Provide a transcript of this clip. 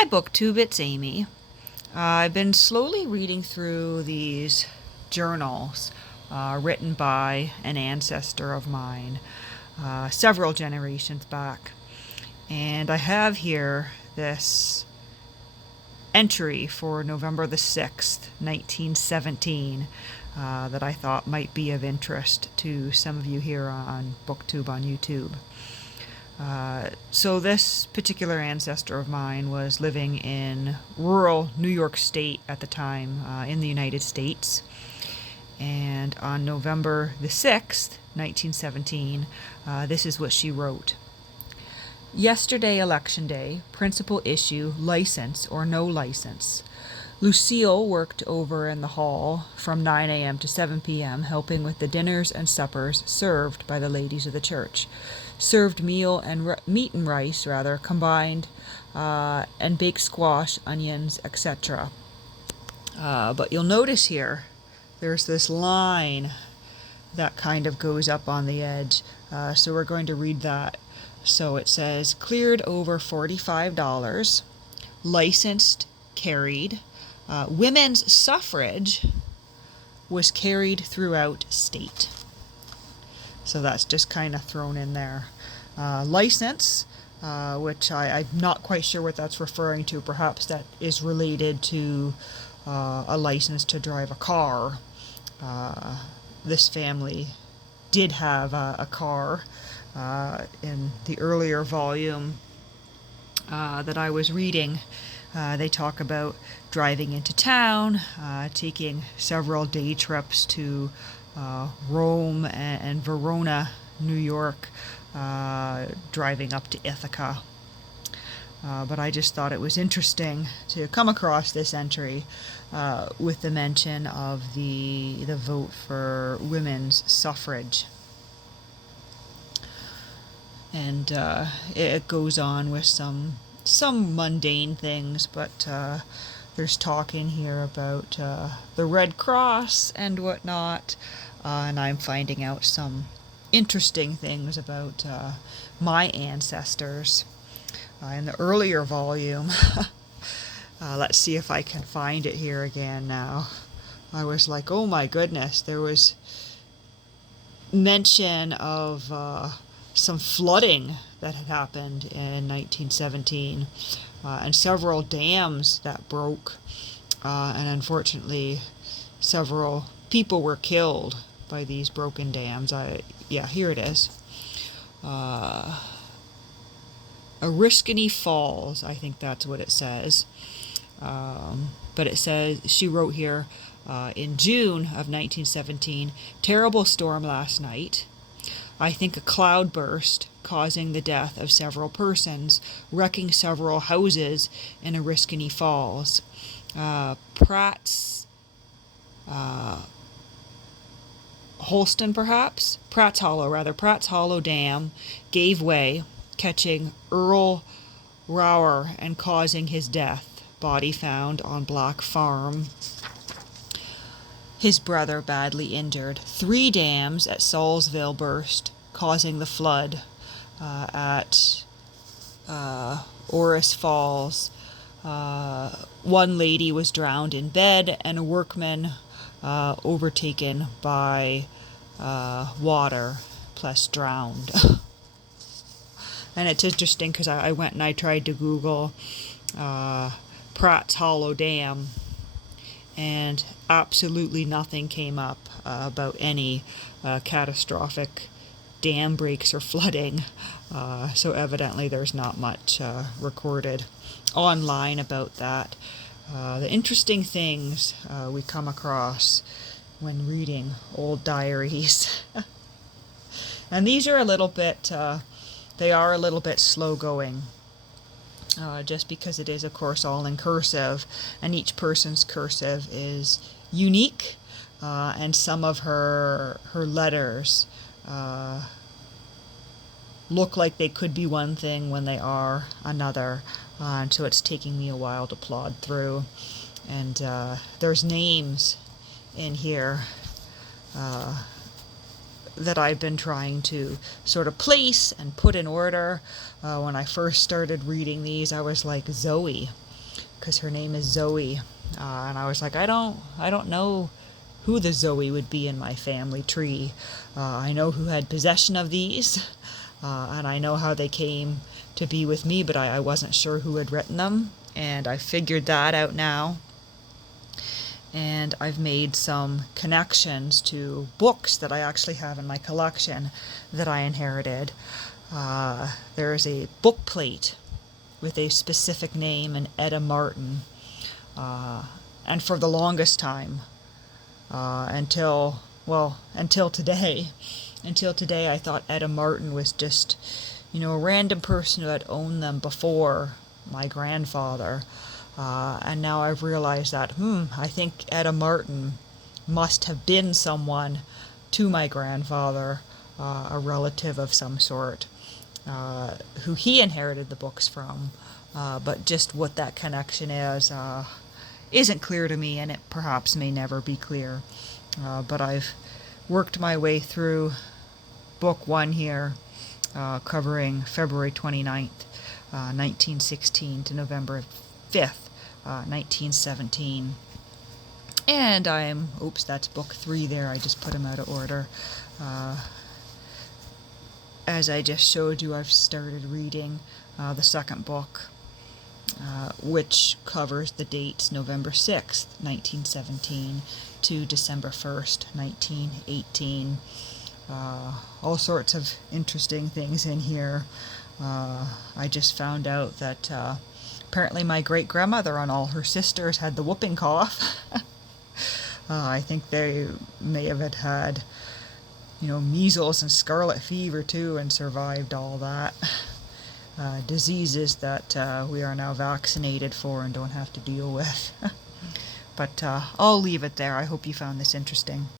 Hi BookTube, it's Amy. I've been slowly reading through these journals written by an ancestor of mine several generations back. And I have here this entry for November the 6th, 1917, that I thought might be of interest to some of you here on BookTube on YouTube. So this particular ancestor of mine was living in rural New York State at the time, in the United States. And on November the 6th, 1917, this is what she wrote. Yesterday, Election Day, principal issue, license or no license. Lucille worked over in the hall from 9 a.m. to 7 p.m., helping with the dinners and suppers served by the ladies of the church. Served meat and rice, combined, and baked squash, onions, etc. But you'll notice here, there's this line that kind of goes up on the edge. So we're going to read that. So it says, cleared over $45, licensed, carried. Women's suffrage was carried throughout state. So that's just kind of thrown in there. License, which I'm not quite sure what that's referring to. Perhaps that is related to a license to drive a car. This family did have a car. In the earlier volume that I was reading, they talk about driving into town, taking several day trips to Rome and Verona, New York, driving up to Ithaca. But I just thought it was interesting to come across this entry with the mention of the vote for women's suffrage. And it goes on with some mundane things, but there's talk in here about the Red Cross and whatnot, and I'm finding out some interesting things about my ancestors. In the earlier volume, let's see if I can find it here again now. I was like, oh my goodness, there was mention of some flooding that had happened in 1917, and several dams that broke, and unfortunately several people were killed by these broken dams. Here it is. Oriskany Falls, I think that's what it says. But it says, she wrote here, in June of 1917, terrible storm last night. I think a cloud burst, causing the death of several persons, wrecking several houses in Oriskany Falls. Pratt's Hollow Dam gave way, catching Earl Rower and causing his death. Body found on Black Farm. His brother badly injured. 3 dams at Salisville burst, causing the flood at Orris Falls. 1 lady was drowned in bed, and a workman overtaken by water, plus drowned. And it's interesting because I went and I tried to Google Pratt's Hollow Dam, and absolutely nothing came up about any catastrophic dam breaks or flooding. So evidently there's not much recorded online about that. The interesting things we come across when reading old diaries. And these are a little bit, they are a little bit slow going. Just because it is, of course, all in cursive, and each person's cursive is unique, and some of her letters look like they could be one thing when they are another, and so it's taking me a while to plod through. And there's names in here that I've been trying to sort of place and put in order. When I first started reading these, I was like, Zoe. because her name is Zoe. And I was like, I don't know who the Zoe would be in my family tree. I know who had possession of these, and I know how they came to be with me, but I wasn't sure who had written them, and I figured that out now. And I've made some connections to books that I actually have in my collection that I inherited. There's a book plate with a specific name, an Etta Martin. And for the longest time, until today, I thought Etta Martin was just, a random person who had owned them before my grandfather. And now I've realized that, I think Etta Martin must have been someone to my grandfather, a relative of some sort, who he inherited the books from. But just what that connection is isn't clear to me, and it perhaps may never be clear. But I've worked my way through book 1 here, covering February 29th, 1916 to November 5th, 1917. And that's book 3 there. I just put them out of order. As I just showed you, I've started reading the second book, which covers the dates November 6th, 1917 to December 1st, 1918. All sorts of interesting things in here. I just found out that apparently my great-grandmother and all her sisters had the whooping cough. I think they may have had measles and scarlet fever too, and survived all that. Diseases that we are now vaccinated for and don't have to deal with. But I'll leave it there. I hope you found this interesting.